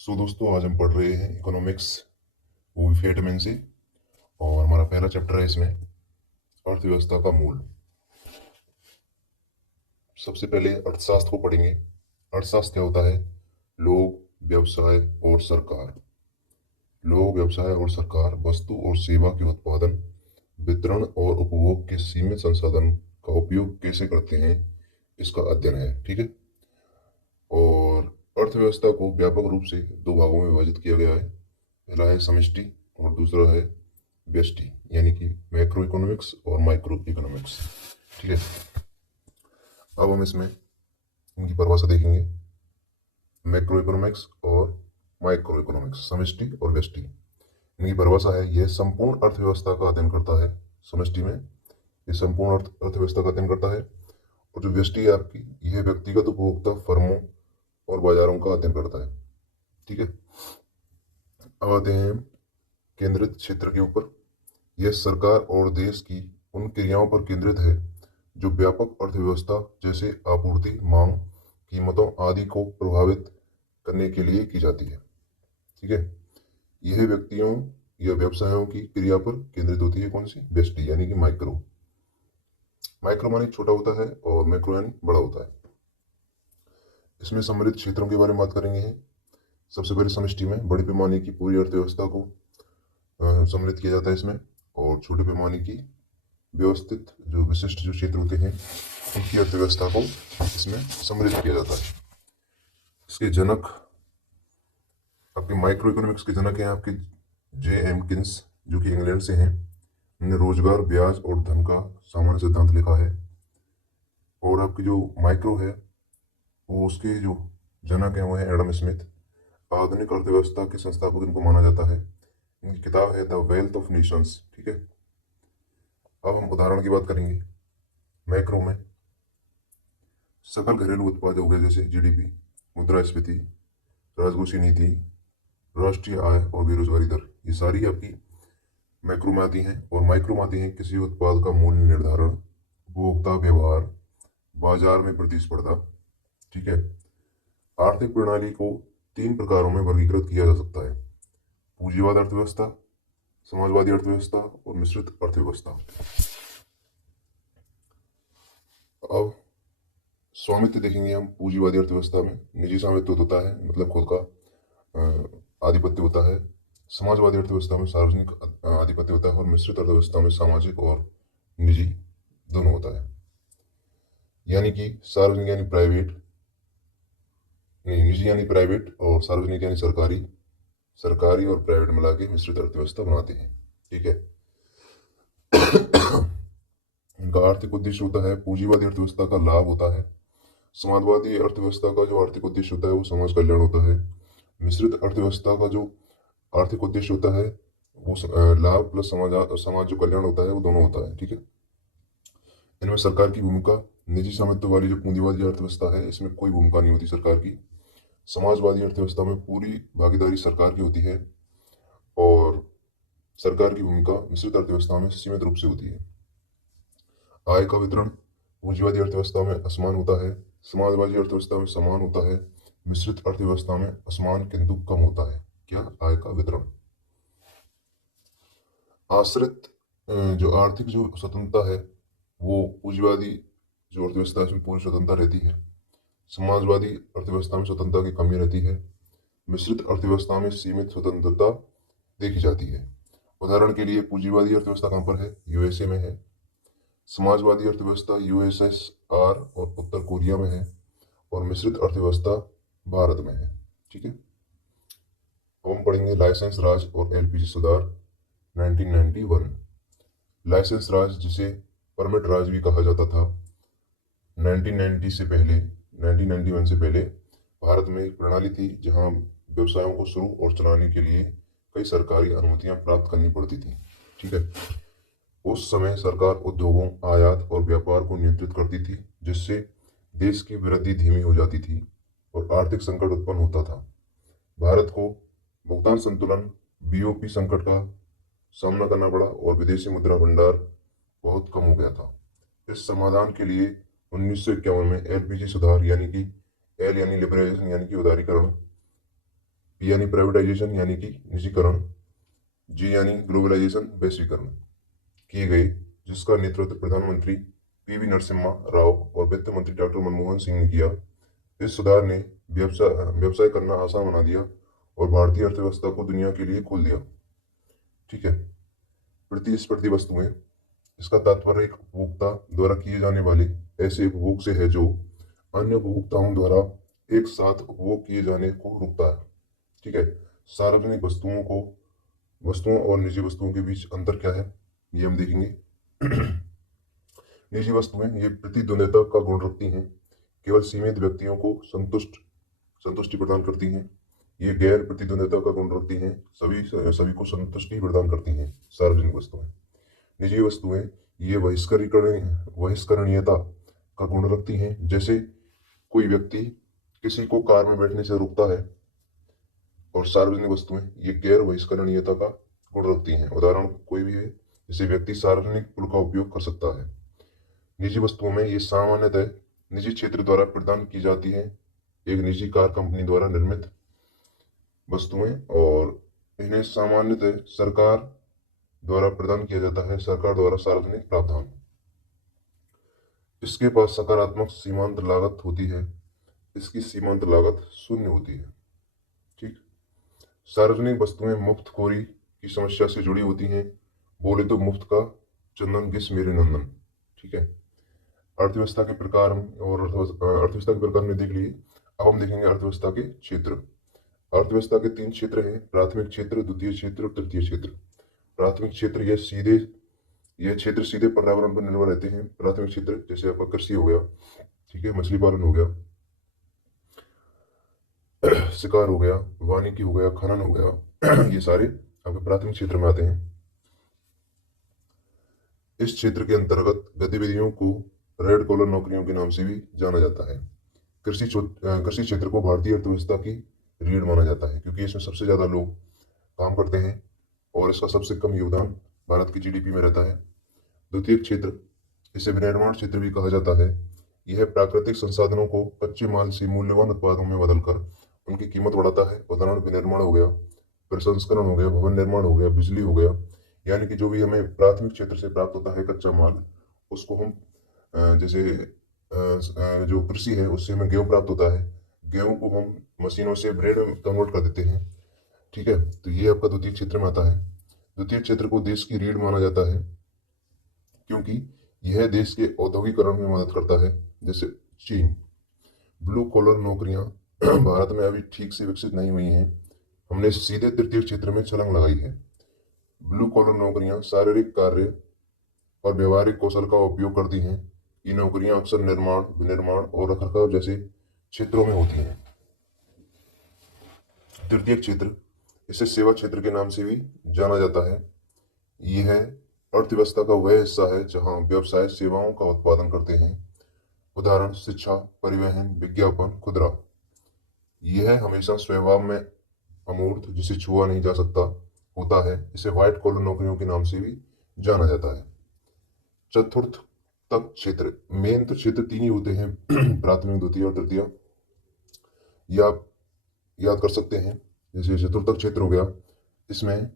सो दोस्तों, आज हम पढ़ रहे हैं इकोनॉमिक्स मूवी फेटमैन से। और हमारा पहला चैप्टर है इसमें अर्थव्यवस्था का मूल। सबसे पहले अर्थशास्त्र को पढ़ेंगे। अर्थशास्त्र क्या होता है? लोग, व्यवसाय और सरकार। लोग, व्यवसाय और सरकार वस्तु और सेवा के उत्पादन, वितरण और उपभोग के सीमित संसाधन का उपयोग कैसे करते हैं, इसका अध्ययन है। ठीक है। और अर्थव्यवस्था को व्यापक रूप से दो भागों में विभाजित किया गया है। पहला है समष्टि और दूसरा है व्यष्टि, यानी कि मैक्रो इकोनॉमिक्स और माइक्रो इकोनॉमिक्स। ठीक है। अब हम इसमें इनकी परिभाषा देखेंगे। मैक्रो इकोनॉमिक्स और माइक्रो इकोनॉमिक्स, समष्टि और व्यष्टि। इनकी परिभाषा है, यह संपूर्ण अर्थव्यवस्था का अध्ययन करता है। समष्टि में ये संपूर्ण अर्थव्यवस्था का अध्ययन करता है। और जो व्यष्टि है आपकी, यह व्यक्तिगत उपभोक्ता, फर्मों और बाजारों का अध्ययन करता है। ठीक है। अब आते हैं केंद्रित क्षेत्र के ऊपर। यह सरकार और देश की उन क्रियाओं पर केंद्रित है जो व्यापक अर्थव्यवस्था जैसे आपूर्ति, मांग, कीमतों आदि को प्रभावित करने के लिए की जाती है। ठीक है। यह व्यक्तियों या व्यवसायों की क्रिया पर केंद्रित होती है। कौन सी? व्यष्टि, यानी कि माइक्रो। माइक्रो माने छोटा होता है और मैक्रो यानी बड़ा होता है। इसमें सम्मिलित क्षेत्रों के बारे में बात करेंगे। सबसे पहले समष्टि में बड़े पैमाने की पूरी अर्थव्यवस्था को सम्मिलित किया जाता है इसमें। और छोटे पैमाने की व्यवस्थित जो विशिष्ट जो क्षेत्र होते हैं, उनकी अर्थव्यवस्था को इसमें सम्मिलित किया जाता है। इसके जनक, आपके माइक्रो इकोनॉमिक्स के जनक हैं आपके J. M. Keynes, जो कि इंग्लैंड से हैं। उन्होंने रोजगार, ब्याज और धन का सामान्य सिद्धांत लिखा है। और आपकी जो माइक्रो है, वो उसके जो जनक हैं वो है एडम स्मिथ। आधुनिक अर्थव्यवस्था के संस्थापक इनको माना जाता है। इनकी किताब है द वेल्थ ऑफ नेशंस। ठीक है। अब हम उदाहरण की बात करेंगे। मैक्रो में सकल घरेलू उत्पाद हो गए, जैसे जीडीपी, मुद्रास्फीति, राजकोषीय नीति, राष्ट्रीय आय और बेरोजगारी दर। ये सारी आपकी मैक्रो में आती हैं। और माइक्रो में आती हैं किसी उत्पाद का मूल्य निर्धारण, उपभोक्ता व्यवहार, बाजार में प्रतिस्पर्धा। ठीक है। आर्थिक प्रणाली को तीन प्रकारों में वर्गीकृत किया जा सकता है: पूंजीवाद अर्थव्यवस्था, समाजवादी अर्थव्यवस्था और मिश्रित अर्थव्यवस्था। अब स्वामित्व देखेंगे हम। पूंजीवादी अर्थव्यवस्था में निजी स्वामित्व होता है, मतलब खुद का आधिपत्य होता है। समाजवादी अर्थव्यवस्था में सार्वजनिक आधिपत्य होता है। और मिश्रित अर्थव्यवस्था में सामाजिक और निजी दोनों होता है। यानी कि सार्वजनिक यानी प्राइवेट, नहीं, निजी यानी प्राइवेट और सार्वजनिक यानी सरकारी। सरकारी और प्राइवेट मिला के मिश्रित अर्थव्यवस्था बनाते हैं। ठीक है। इनका आर्थिक उद्देश्य होता है, पूंजीवादी अर्थव्यवस्था का लाभ होता है। समाजवादी अर्थव्यवस्था का जो आर्थिक उद्देश्य होता है वो समाज कल्याण होता है। मिश्रित अर्थव्यवस्था का जो आर्थिक उद्देश्य होता है वो लाभ प्लस समाज समाज जो कल्याण होता है वो दोनों होता है। ठीक है। इनमें सरकार की भूमिका, निजी स्वामित्व वाली जो पूंजीवादी अर्थव्यवस्था है, इसमें कोई भूमिका नहीं होती सरकार की। समाजवादी अर्थव्यवस्था में पूरी भागीदारी सरकार की होती है। और सरकार की भूमिका मिश्रित अर्थव्यवस्था में सीमित रूप से होती है। आय का वितरण पूंजीवादी अर्थव्यवस्था में असमान होता है, समाजवादी अर्थव्यवस्था में समान होता है, मिश्रित अर्थव्यवस्था में असमान किंतु कम होता है। क्या? आय का वितरण। आश्रित जो आर्थिक जो स्वतंत्रता है, वो पूंजीवादी जो अर्थव्यवस्था है उसमें पूरी स्वतंत्रता रहती है। समाजवादी अर्थव्यवस्था में स्वतंत्रता की कमी रहती है। मिश्रित अर्थव्यवस्था में सीमित स्वतंत्रता देखी जाती है। उदाहरण के लिए पूंजीवादी अर्थव्यवस्था कहाँ पर है? यूएसए में है। समाजवादी अर्थव्यवस्था यूएसएसआर और उत्तर कोरिया में है। और मिश्रित अर्थव्यवस्था भारत में है। ठीक है। अब हम पढ़ेंगे लाइसेंस राज और एलपीजी सुधार 1991। लाइसेंस राज, जिसे परमिट राज भी कहा जाता था, 1990 से पहले, 1991 से पहले भारत में एक प्रणाली थी जहां व्यवसायों को शुरू और चलाने के लिए कई सरकारी अनुमतियां प्राप्त करनी पड़ती थी। ठीक है। उस समय सरकार उद्योगों, आयात और व्यापार को नियंत्रित करती थी, जिससे देश की वृद्धि धीमी हो जाती थी और आर्थिक संकट उत्पन्न होता था। भारत को भुगतान संतुलन, बीओपी संकट का सामना करना पड़ा और विदेशी मुद्रा भंडार बहुत कम हो गया था। इस समाधान के लिए 1951 में एलपीजी सुधार, यानी कि एल यानी लिबरलाइजेशन, यानी कि उदारीकरण पी यानी प्राइवेटाइजेशन यानी कि निजीकरण, जी यानी ग्लोबलाइजेशन वैश्वीकरण किए गए, जिसका नेतृत्व प्रधानमंत्री पीवी नरसिम्हा राव और वित्त मंत्री डॉक्टर मनमोहन सिंह ने किया। इस सुधार ने व्यवसाय करना आसान बना दिया और भारतीय अर्थव्यवस्था को दुनिया के लिए खोल दिया। ठीक है। प्रतिस्पर्धी वस्तुएं, इसका तात्पर्य एक उपभोक्ता द्वारा किए जाने वाले ऐसे उपभोग से है जो अन्य उपभोक्ताओं द्वारा एक साथ उपभोग किए जाने को रोकता है। ठीक है। सार्वजनिक वस्तुओं और निजी वस्तुओं के बीच अंतर क्या है, ये हम देखेंगे। निजी वस्तुएं ये प्रतिद्वंद्विता का गुण रखती हैं, केवल सीमित व्यक्तियों को संतुष्टि प्रदान करती हैं। ये गैर प्रतिद्वंद्विता का गुण रखती हैं, सभी को संतुष्टि प्रदान करती हैं। सार्वजनिक वस्तुएं, निजी वस्तुएं ये बहिष्करणीयता का गुण रखती हैं, जैसे कोई व्यक्ति किसी को कार में बैठने से रोकता है। और सार्वजनिक वस्तुएं ये गैर बहिष्करणीयता का गुण रखती हैं। उदाहरण कोई भी है, जैसे व्यक्ति सार्वजनिक पुल का उपयोग कर सकता है। निजी वस्तुओं में ये सामान्यतः निजी क्षेत्र द्वारा प्रदान की जाती है, एक निजी कार कंपनी द्वारा निर्मित वस्तुएं, और इन्हें सामान्यतः सरकार द्वारा प्रदान किया जाता है, सरकार द्वारा सार्वजनिक प्रावधान। इसके पास सकारात्मक सीमांत लागत होती है, इसकी सीमांत लागत शून्य होती है। ठीक। सार्वजनिक वस्तुएं मुफ्तखोरी की समस्या से जुड़ी होती हैं, बोले तो मुफ्त का चंदन घिस मेरे नंदन। ठीक है। अर्थव्यवस्था के प्रकार और अर्थव्यवस्था के प्रकार में देख लिए। अब हम देखेंगे अर्थव्यवस्था के क्षेत्र। अर्थव्यवस्था के 3 क्षेत्र हैं, प्राथमिक क्षेत्र, द्वितीय क्षेत्र और तृतीय क्षेत्र। प्राथमिक क्षेत्र यह क्षेत्र सीधे पर्यावरण पर निर्भर रहते हैं। प्राथमिक क्षेत्र जैसे आपका कृषि हो गया, ठीक है, मछली पालन हो गया, शिकार हो गया, वानिकी हो गया, खनन हो गया, ये सारे आपके प्राथमिक क्षेत्र में आते हैं। इस क्षेत्र के अंतर्गत गतिविधियों को रेड कॉलर नौकरियों के नाम से भी जाना जाता है। कृषि क्षेत्र को भारतीय अर्थव्यवस्था की रीढ़ माना जाता है, क्योंकि इसमें सबसे ज्यादा लोग काम करते हैं और इसका सबसे कम योगदान भारत की जीडीपी में रहता है। द्वितीय क्षेत्र, इसे विनिर्माण क्षेत्र भी कहा जाता है। यह प्राकृतिक संसाधनों को कच्चे माल से मूल्यवान उत्पादों में बदलकर उनकी कीमत बढ़ाता है। उदाहरण विनिर्माण हो गया, प्रसंस्करण हो गया, भवन निर्माण हो गया, बिजली हो गया। यानी कि जो भी हमें प्राथमिक क्षेत्र से प्राप्त होता है कच्चा माल, उसको हम जैसे जो कृषि है उससे हमें गेहूं प्राप्त होता है, गेहूं को हम मशीनों से ब्रेड में कन्वर्ट कर देते हैं। ठीक है। तो ये आपका द्वितीय क्षेत्र में आता है। द्वितीय क्षेत्र को देश की रीढ़ माना जाता है, क्योंकि यह देश के औद्योगिकरण में मदद करता है। जैसे चीन। ब्लू कॉलर नौकरियां भारत में अभी ठीक से विकसित नहीं हुई हैं, हमने सीधे तृतीय क्षेत्र में छलांग लगाई है। ब्लू कॉलर नौकरियां शारीरिक कार्य और व्यवहारिक कौशल का उपयोग करती हैं। ये नौकरियां अक्सर निर्माण, विनिर्माण और रखरखाव जैसे क्षेत्रों में होती हैं। तृतीय क्षेत्र, इसे सेवा क्षेत्र के नाम से भी जाना जाता है। यह अर्थव्यवस्था का वह हिस्सा है जहां व्यवसाय सेवाओं का उत्पादन करते हैं। उदाहरण शिक्षा, परिवहन, विज्ञापन, खुदरा। यह हमेशा स्वभाव में अमूर्त, जिसे छुआ नहीं जा सकता होता है। इसे व्हाइट कॉलर नौकरियों के नाम से भी जाना जाता है। चतुर्थ तक क्षेत्र, मेन तो क्षेत्र 3 ही होते हैं, प्राथमिक, द्वितीय और तृतीय। ये आप याद कर सकते हैं। जैसे चतुर्थ क्षेत्र हो गया, इसमें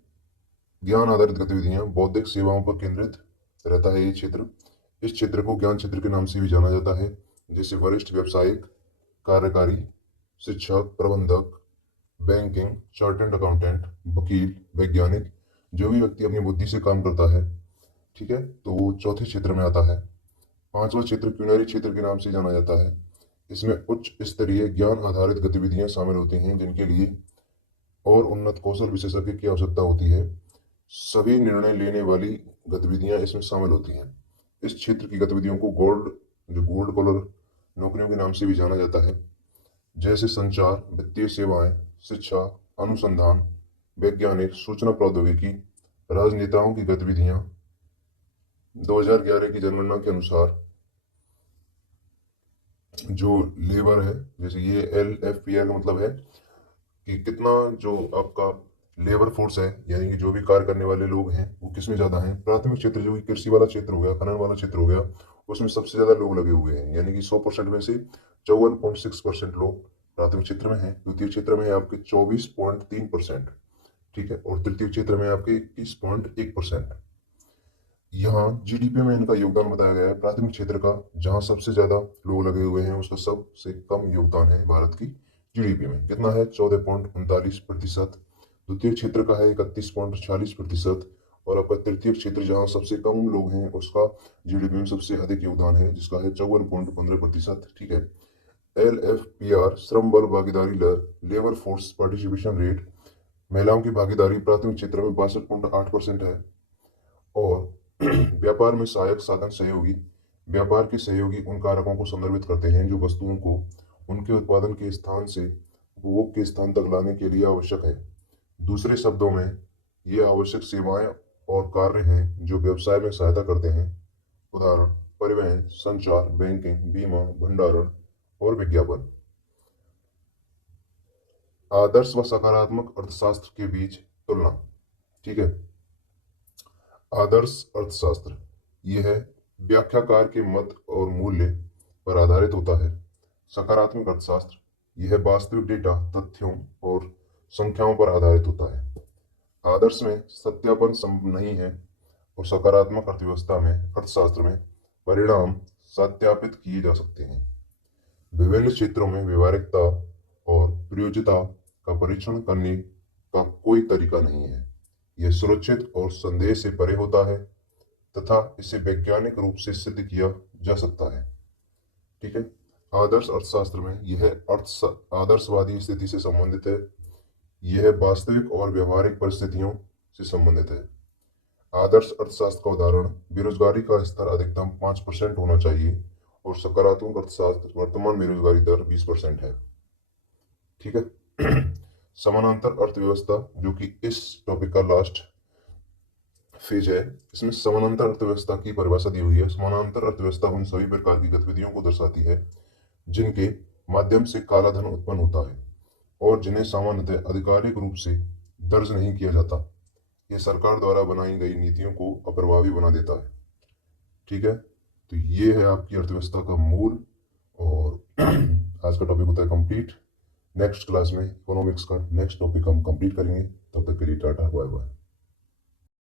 ज्ञान आधारित गतिविधियां, बौद्धिक सेवाओं पर केंद्रित रहता है ये क्षेत्र। इस क्षेत्र को ज्ञान क्षेत्र के नाम से भी जाना जाता है। जैसे वरिष्ठ व्यावसायिक, कार्यकारी, शिक्षक, प्रबंधक, बैंकिंग, चार्टर्ड अकाउंटेंट, वकील, वैज्ञानिक, जो भी व्यक्ति अपनी बुद्धि से काम करता है, ठीक है, तो वो चौथे क्षेत्र में आता है। 5वां क्षेत्र क्यूनरी क्षेत्र के नाम से जाना जाता है। इसमें उच्च स्तरीय ज्ञान आधारित गतिविधियां शामिल होती हैं, जिनके लिए और उन्नत कौशल विशेषज्ञ की आवश्यकता होती है। सभी निर्णय लेने वाली गतिविधियां इसमें शामिल होती हैं। इस क्षेत्र की गतिविधियों को गोल्ड कॉलर नौकरियों के नाम से भी जाना जाता है। जैसे संचार, वित्तीय सेवाएं, शिक्षा, अनुसंधान, वैज्ञानिक, सूचना प्रौद्योगिकी, राजनेताओं की गतिविधियां। 2011 की जनगणना के अनुसार जो लेबर है, जैसे ये LFPR का मतलब है कि कितना जो आपका लेबर फोर्स है, यानी कि जो भी कार्य करने वाले लोग हैं वो किसमें ज्यादा हैं। प्राथमिक क्षेत्र जो कि कृषि वाला क्षेत्र हो गया, खनन वाला क्षेत्र हो गया, उसमें सबसे ज्यादा लोग लगे हुए हैं, यानी कि 100% में से 54.6% लोग प्राथमिक क्षेत्र में है, द्वितीय क्षेत्र में है आपके 24.3%, ठीक है, और तृतीय क्षेत्र में आपके 21.1%। यहाँ जीडीपी में इनका योगदान बताया गया है प्राथमिक क्षेत्र का, जहाँ सबसे ज्यादा लोग लगे हुए हैं, उसका सबसे कम योगदान है भारत की जीडीपी में, कितना है 14.39%। द्वितीय क्षेत्र का है 31.46%, और आपका तृतीय क्षेत्र जहाँ सबसे कम लोग हैं उसका जीडीपी में सबसे अधिक योगदान है, जिसका है 54.15%, ठीक है। LFPR श्रम बल भागीदारी दर, लेबर फोर्स पार्टिसिपेशन रेट, महिलाओं की भागीदारी प्राथमिक क्षेत्र में 62.8% है। और व्यापार में सहायक साधन सहयोगी, व्यापार के सहयोगी उन कारकों को संदर्भित करते हैं जो वस्तुओं को उनके उत्पादन के स्थान से उपभोग के स्थान तक लाने के लिए आवश्यक है। दूसरे शब्दों में ये आवश्यक सेवाएं और कार्य हैं जो व्यवसाय में सहायता करते हैं। उदाहरण परिवहन, संचार, बैंकिंग, बीमा, भंडारण और विज्ञापन। आदर्श व सकारात्मक अर्थशास्त्र के बीच तुलना, ठीक है। आदर्श अर्थशास्त्र यह व्याख्याकार के मत और मूल्य पर आधारित होता है। सकारात्मक अर्थशास्त्र यह वास्तविक डेटा, तथ्यों और संख्याओं पर आधारित होता है। आदर्श में सत्यापन संभव नहीं है और सकारात्मक अर्थव्यवस्था में अर्थशास्त्र में परिणाम सत्यापित किए जा सकते हैं। विभिन्न क्षेत्रों में व्यवहारिकता और प्रयोज्यता का परीक्षण करने का कोई तरीका नहीं है। यह सुरक्षित और संदेह से परे होता है तथा इसे वैज्ञानिक रूप से सिद्ध किया जा सकता है, ठीक है। आदर्श अर्थशास्त्र में यह आदर्शवादी स्थिति से संबंधित है। यह वास्तविक और व्यवहारिक परिस्थितियों से संबंधित है। आदर्श अर्थशास्त्र का उदाहरण बेरोजगारी का स्तर अधिकतम 5% होना चाहिए और सकारात्मक अर्थशास्त्र वर्तमान बेरोजगारी दर 20% है, ठीक है। समानांतर अर्थव्यवस्था, जो कि इस टॉपिक का लास्ट फेज है, इसमें समानांतर अर्थव्यवस्था की परिभाषा दी हुई है। समानांतर अर्थव्यवस्था उन सभी प्रकार की गतिविधियों को दर्शाती है जिनके माध्यम से काला धन उत्पन्न होता है और जिन्हें सामान्यतः आधिकारिक रूप से दर्ज नहीं किया जाता। यह सरकार द्वारा बनाई गई नीतियों को अप्रभावी बना देता है, ठीक है। तो ये है आपकी अर्थव्यवस्था का मूल, और आज का टॉपिक होता है कंप्लीट। नेक्स्ट क्लास में इकोनॉमिक्स का नेक्स्ट टॉपिक हम कंप्लीट करेंगे। तब तक के लिए टाटा, बाय बाय।